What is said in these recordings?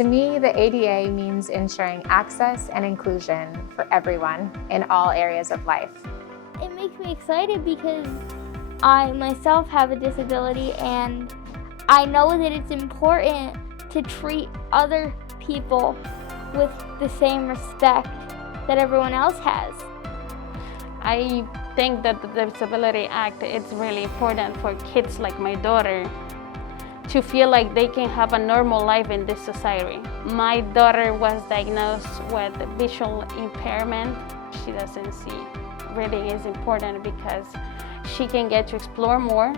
To me, the ADA means ensuring access and inclusion for everyone in all areas of life. It makes me excited because I myself have a disability, and I know that it's important to treat other people with the same respect that everyone else has. I think that the Disabilities Act is really important for kids like my daughter to feel like they can have a normal life in this society. My daughter was diagnosed with visual impairment. She doesn't see. Reading is important because she can get to explore more.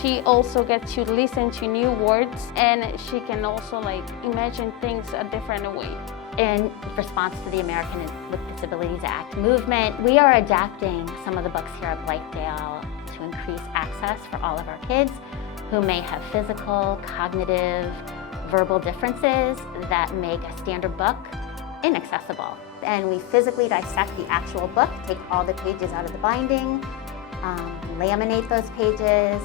She also gets to listen to new words, and she can also imagine things a different way. In response to the American with Disabilities Act movement, we are adapting some of the books here at Blythedale to increase access for all of our kids who may have physical, cognitive, verbal differences that make a standard book inaccessible. And we physically dissect the actual book, take all the pages out of the binding, laminate those pages,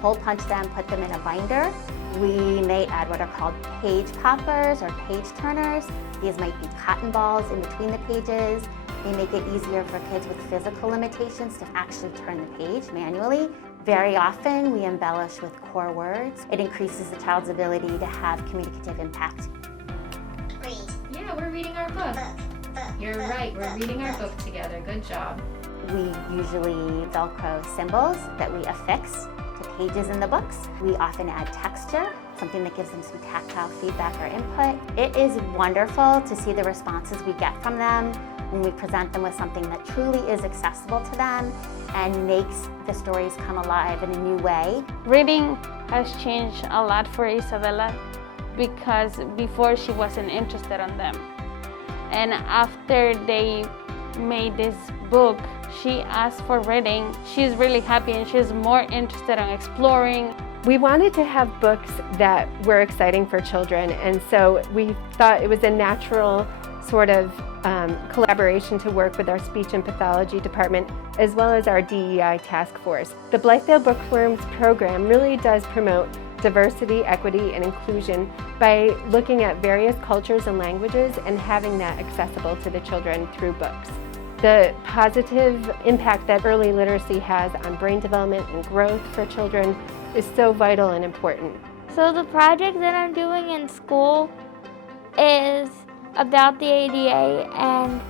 hole punch them, put them in a binder. We may add what are called page poppers or page turners. These might be cotton balls in between the pages. They make it easier for kids with physical limitations to actually turn the page manually. Very often we embellish with core words. It increases the child's ability to have communicative impact. Read. Yeah, we're reading our book. You're right, we're reading our book together. Good job. We usually Velcro symbols that we affix to pages in the books. We often add texture, something that gives them some tactile feedback or input. It is wonderful to see the responses we get from them when we present them with something that truly is accessible to them and makes the stories come alive in a new way. Reading has changed a lot for Isabella because before she wasn't interested in them. And after they made this book, she asked for reading. She's really happy and she's more interested in exploring. We wanted to have books that were exciting for children, and so we thought it was a natural sort of collaboration to work with our speech and pathology department as well as our DEI task force. The Blythedale Bookworms program really does promote diversity, equity, and inclusion by looking at various cultures and languages and having that accessible to the children through books. The positive impact that early literacy has on brain development and growth for children is so vital and important. So the project that I'm doing in school is about the ADA and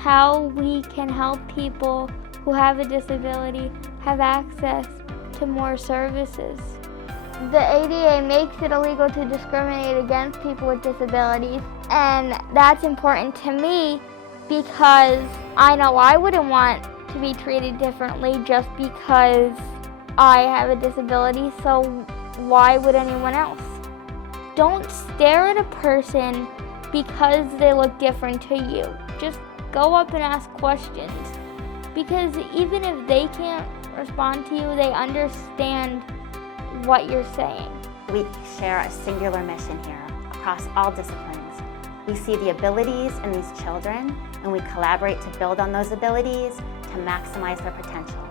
how we can help people who have a disability have access to more services. The ADA makes it illegal to discriminate against people with disabilities, and that's important to me because I know I wouldn't want to be treated differently just because I have a disability, so why would anyone else? Don't stare at a person because they look different to you. Just go up and ask questions, because even if they can't respond to you, they understand what you're saying. We share a singular mission here across all disciplines. We see the abilities in these children and we collaborate to build on those abilities to maximize their potential.